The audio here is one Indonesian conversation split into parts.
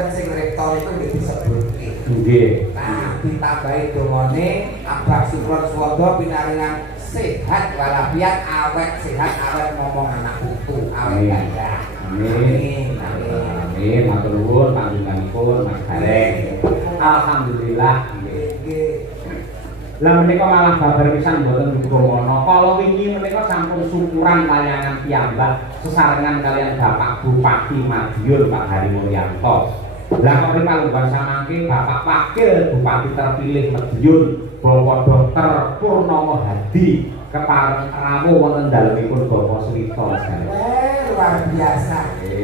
saged sing rektor itu nggih disebutke. Nggih. Nah, ditambahi dongane Abah Sukron Swondo pinaringan sehat walafiat awet sehat awet ngomong anak putu awet ganda. Amin. Amin. Matur nuwun panjenenganipun Mas Gareng. Alhamdulillah. Nggih. Lah menika malah babar pisan mboten dukono. Kala wingi menika sampun syukuran layangan piyambak sesarengan kalian Bapak Bupati Madiun Pak Hari Mulyanto. Lah kok ripalungguhan samangke Bapak Wakil Bupati terpilih Madiun Bapak Dr. Purnomo Hadi kepareng rawuh wonten dalemipun Bapak Swito. Luar biasa.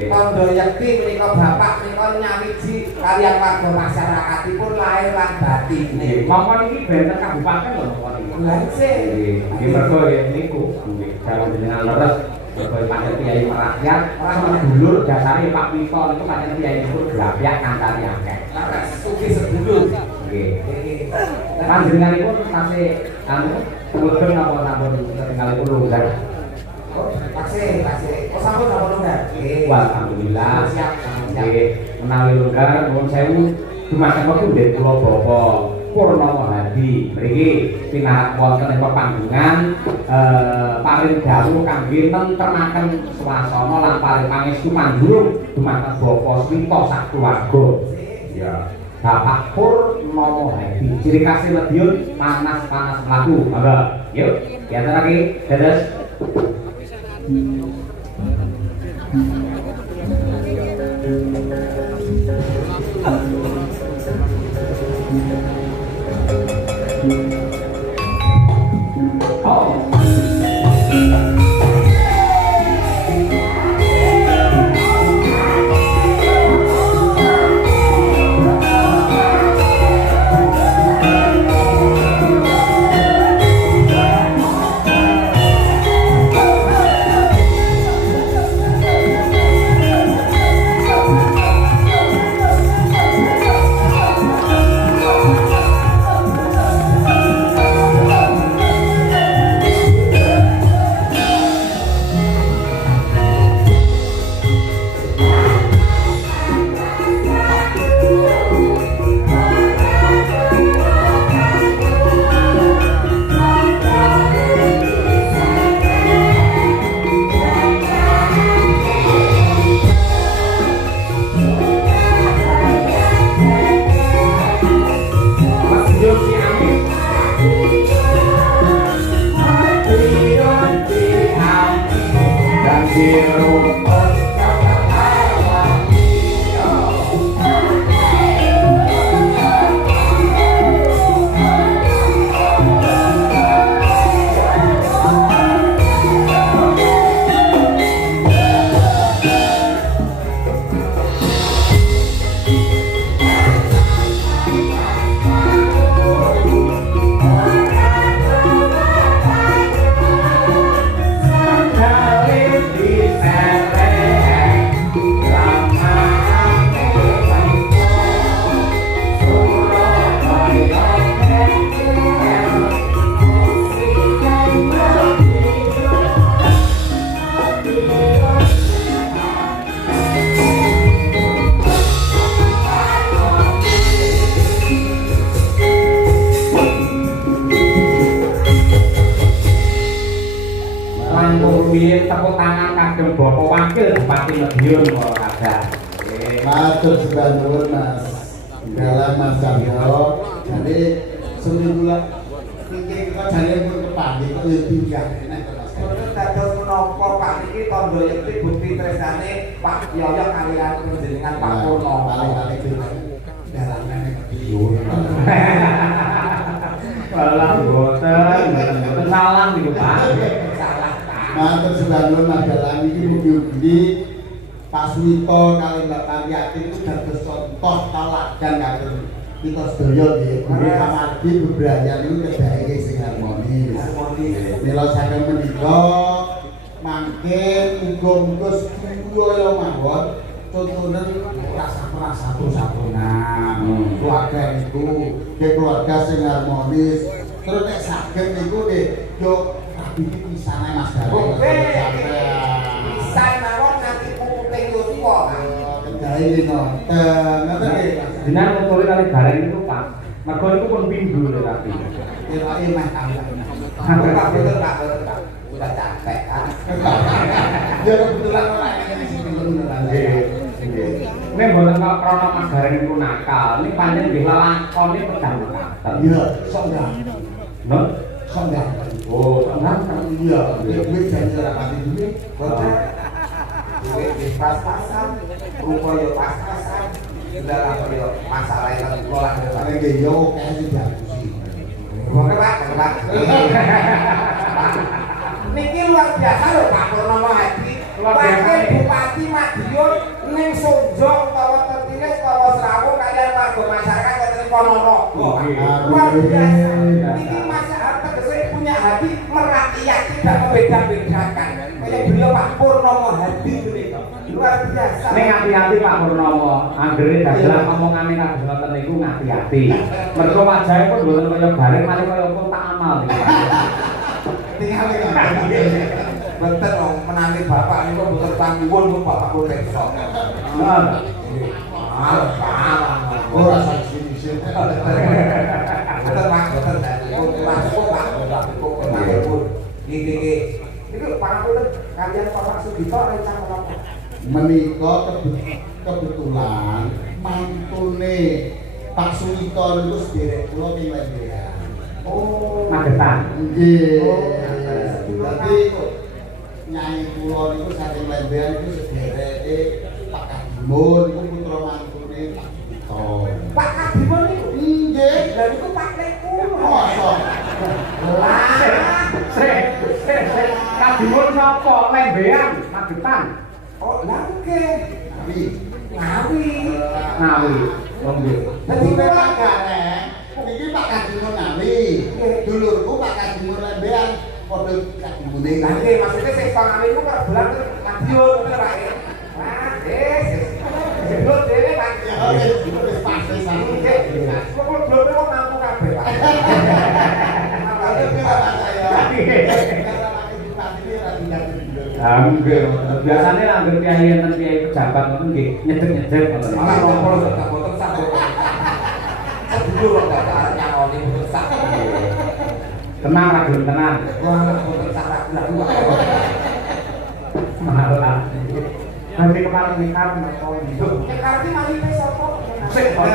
Tondo yakti menika Bapak menika nyawiji kaliyan warga masyarakatipun lahir lan batin. Mongkon iki benten kabupaten lho mongkon iki. Lha sih. Nggih mergo niku nggih kalau jenengan leres mergo pancen kiai merakyat ora dulur dasare Pak Wito niku pancen kiai niku grabyak kancane akeh. Lah sugih sedulur. Nggih. Panjenenganipun tasih mboten napa-napa tinggalipun longgar. Tasih. Oh sampun napa longgar? Nggih. Alhamdulillah. Siap. Nggih, menawi longgar nuwun sewu dumateng wektu nggih kula Bapak Purnomo Hadi mriki pinarak wonten ing pepanggengan paring dawuh kangge nentremaken swasana lan paring pangestu mandurung dumateng Bapak Swito sak keluarga. Ya. Bapak Purnomo Hadi ciri khas Madiun panas-panas mlaku. Monggo. Yuk, diatur lagi. Dados. Tepuk tangan kagem Bapak Wakil Bupati Madiun kula kadah. Matur sembah nuwun Mas. Dalam Mas Cahyo. Jadi seminggu iki kita jane pun kepanggih kok yo pinggah enak to Mas. Terus dados menapa Pak niki tondo yakti bukti tresnane Pak Yoyo kaliyan panjenengan Pak Purnomo. Paling-paling dalanane Madiun. Salah boten salah niku Pak. Matur sembah nuwun Mas iki mugi-mugi Pak Swito kali Mbak Pariyati itu dados contoh teladan kagem kita sedaya nggih. Amargi bebrayan niku kedhae sing harmonis. Mila saking menika mangke muga-muga sedaya mawon contohnya rasa satu-satunan keluarga niku keluarga sing harmonis. Terus nek saged niku nggih yo iki pisane Mas Gareng. Pisan mawon nanti puting yo tuwa. ini nonton, nonton ya. Dengan motor kali gareng itu Pak. Mergo itu pun pindu lho tapi. Ini mah tahu. Pak, betul Pak. Udah capek kan. Ya kebetulan orang ini sini beneran. Ini mboten kok krana Mas Gareng niku nakal. Ini pancen nggih lakone pedang mekaten. Iya, sok enggak. No? Sok enggak. Oh, tenang. Iya, duit janji rapati duit. Betul. Duit di pas-pasan, rupa yo pas-pasan. Dalam yo masalah yang kelola Karena dia yo kayak sudah sih. Oke Pak, Pak. Niki luar biasa loh Pak Purnomo Hadi. Wakil Bupati Madiun ning Sonjo utawa Tertines utawa Serawung kalian warga masyarakat wonten Ponorogo. Luar biasa. Niki masyarakat tegese punya hati merakyat tidak membeda-bedakan. Kayak beliau Pak Purnomo Hadi menika. Luar biasa. Ning hati-hati Pak Purnomo, anggere dagelan omongane kados ngoten niku ngati-ati. Mergo wajahe pun mboten kaya bareng mari kaya kotak amal niku Pak. Tinggal Betul dong, menangi bapak ini kok betul tangguhun kok bapak kok besok. Oh, rasa sini-sini. Betul Pak, betul. Masuk Pak, cukup menanggul. Ini Pak Purnomo kalian Bapak Sugito rencana apa? Menikah kebetulan mantune Pak Suwito itu sederek kula ning Lembean. Oh, Magetan. Nggih. Oh, Dadi nyai kula niku saking Lembean itu sedereke Pak Kadimun iku putra mantune Pak Suwito. Pak Kadimun itu? Nggih. Dan itu Pak Leku. Masa? Lah, Kadimun sapa? Lembean, Magetan. oh, lah oke. Tapi Ngawi. Ngawi. Oh nggih. Dadi Pak kula Gareng, iki Pak Kadimun Ngawi. Dulurku Pak Kadimun Lembean padha Kadimune. Lah nggih, maksudnya sing pangawe iku karo bulan Madiun bener Pak. Wah, sebut dhewe Pak. Ya, wis pasti sami. Kok belum kok mampu kabeh Pak. Ada pira saya. Nggih, biasane anggere kiai enten kiai pejabat ngoten nggih nyedek-nyedek ngoten. Malah ngompol sak boten sak. Sedulur kok gak nyaloni boten sak. Tenang ra gelem tenan. Wah, boten sak ra gula. Malah. Nanti kemarin nikah menapa itu. Nek arep mali sapa? Sik kok.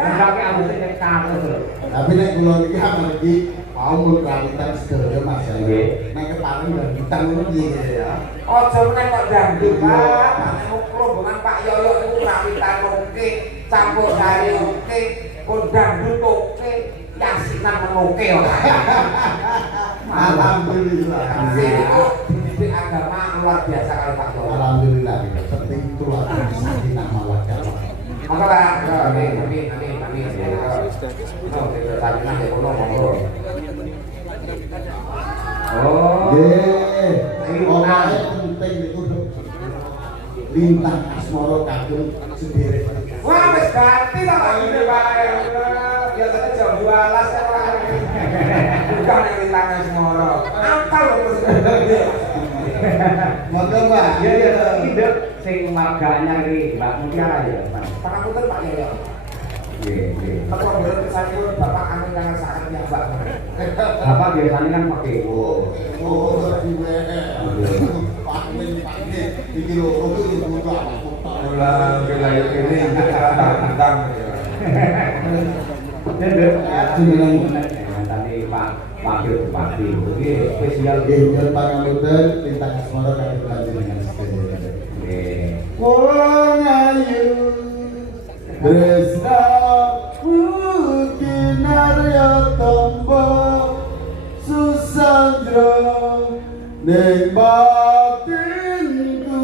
Enggak ki aku sing nikah terus. Tapi nek kula iki amal iki mau mun kawitan sedaya Mas ya. Nggih. Nek keparing dan bintang ngono piye ya. Aja meneh kok dangdut, Pak. Nek rombongan Pak Yoyo niku rawitan oke, campur sari oke, kondang oke, yasinan menoke ora. Alhamdulillah. Sini kok dididik agama luar biasa kali Pak Yoyo. Alhamdulillah. Penting itu lah bisa dinamakan. Maka Pak, amin. Oh, kita tadi nang kono monggo. Oh. Nggih. Pokoke penting niku lintang asmara kagem sederek. Wah, wis ganti to Pak ini Pak. Biasanya jam 12 kan Pak. Bukan yang lintangan semoro. Apal terus. Monggo Pak. Ya ya, iki sing marganya iki Mbak Mutiara ya, Pak. Pangapunten Pak Yoyo. Nggih, nggih. Apa bener kesanipun Bapak amin kangen sangat ya Mbak. Bapak biasanya kan pakai Oh, diwe. Pak ini iki lho iki butuh apa? Ulah wilayah ini tentang tadi Pak Wakil Bupati ini spesial Nggih, pangapunten lintang asmara kagem panjenengan sedherek. Nggih. Wong ayu Tresna Kinarya Tombo Susandra Ning batinku.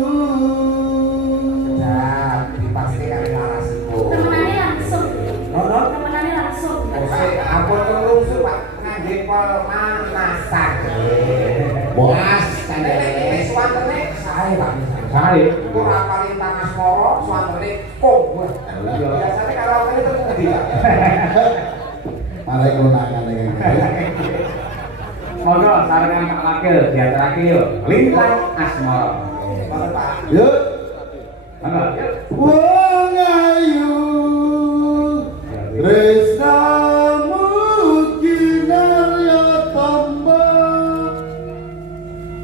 ya dipastikan narasiku. Temenannya langsung. Nono. Temenannya langsung. Ampun terus Pak ngangge pemanasan. Boas Nek swantene sae Pak. Sae. Iku ora paling tanah moro, swantene kok. Biasane kalau kene terpundi Pak. Mari kula nakane ngene. Monggo sarengan Pak Wakil diaturake yo. Lintang Asmara. Bapak Pak. Yuk. Wong ayu tresnamu kinarya tamba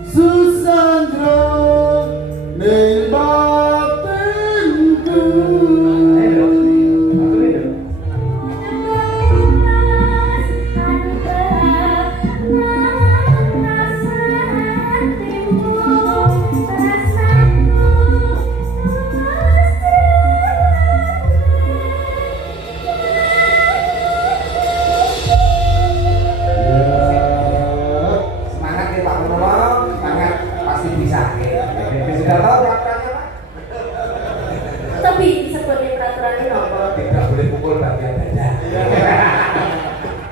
Susandra ning batinku Semangat nih Pak Purnomo, semangat pasti bisa. Sudah tahu peraturannya Pak? Tapi disebutnya peraturan ini apa? Tidak boleh pukul bagian dada.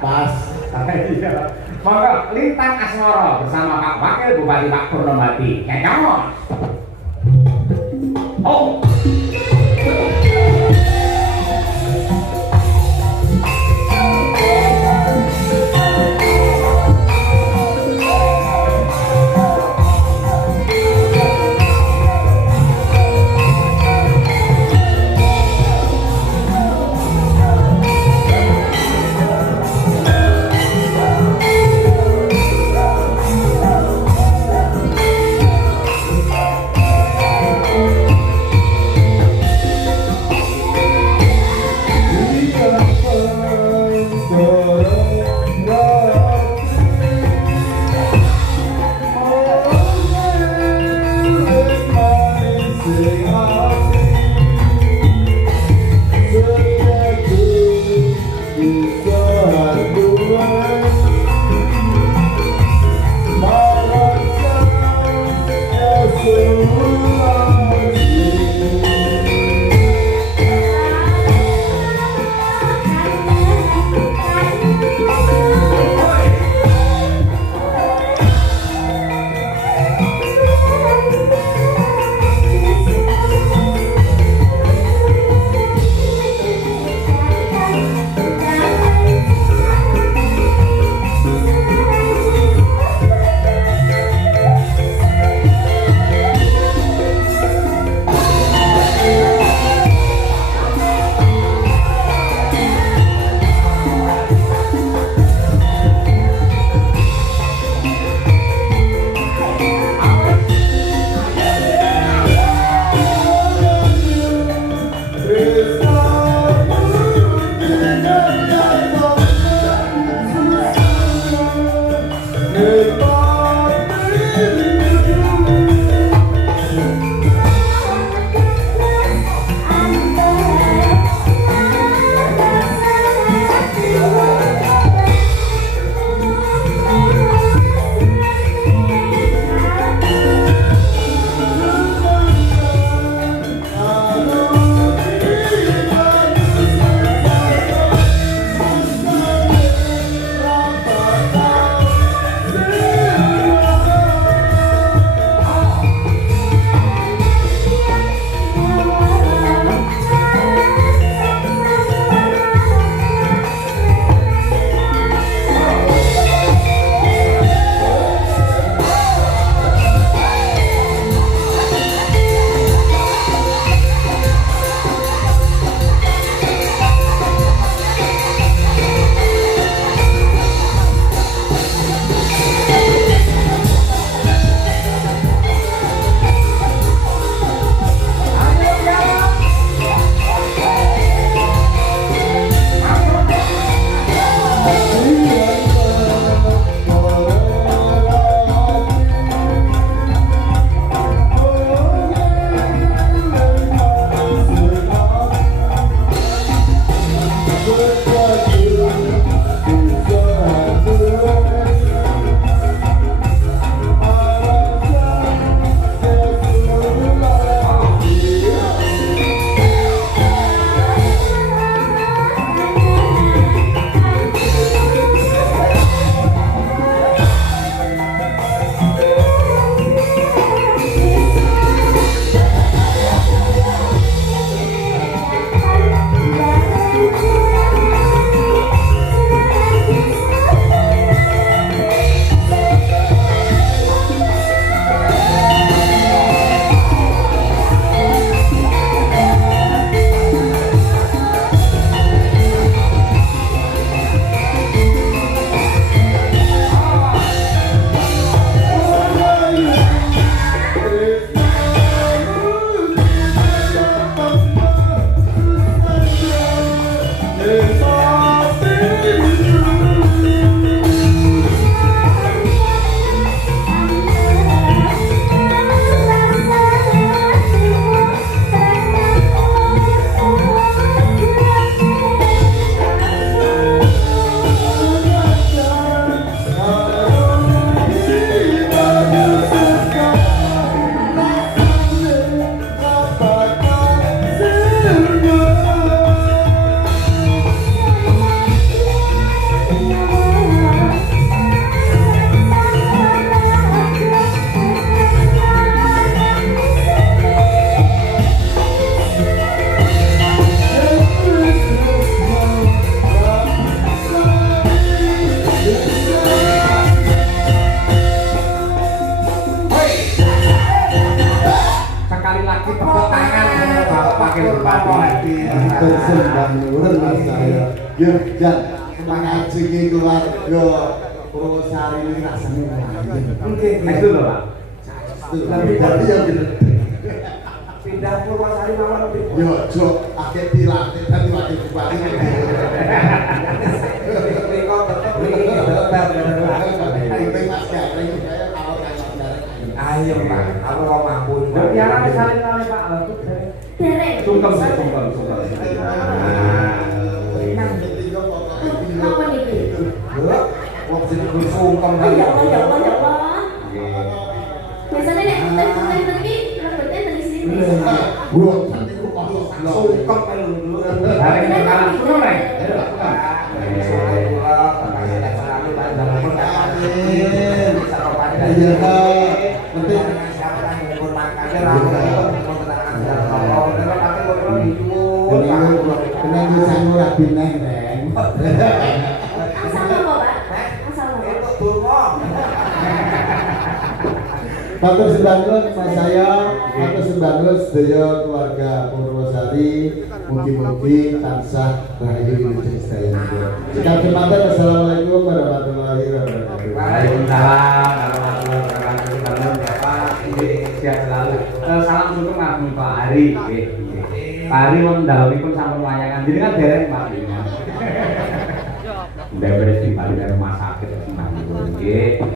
pas Iya. Monggo Lintang Asmara bersama Pak Wakil Bupati Pak Purnomati. Kekos. Oh. Matur sembah nuwun Mas saya. Yo Jan, ngaji ki keluarga Purwosari ini rasane wae. Itu lho, Pak. Lebih dari yang gede. Pindah Purwosari mawon lebih. Yo ojo akeh dilatih dadi wakil bupati. Mriko tetep mriki tetep. Penting Mas Garing saya kalau kan Ayo Pak, aku kok mampu. Ya ora salin kali Pak. Derek. Sungkem. Apa nih? Wong sing sungkem Oh ya Allah, ya Allah, ya Allah. Biasanya nek lain lagi rambutnya dari sini. Wah, niku kok sungkem kan lho. Hari ini kalah kuno nek. Kena bisa ora bineh Reng. Asal apa, Pak? Asal apa? Matur sembah nuwun Mas saya, matur sembah nuwun sedaya keluarga Purwosari, mugi-mugi tansah rahayu wilujeng sedaya. Sekalian matur assalamualaikum warahmatullahi wabarakatuh. Waalaikumsalam warahmatullahi wabarakatuh. Bapak sehat selalu. Salam sugeng kagem Pak Ari nggih. Pak Ari wong dalemipun sampun wayangan. Jadi kan dereng Pak. Ndak beres di rumah sakit nggih.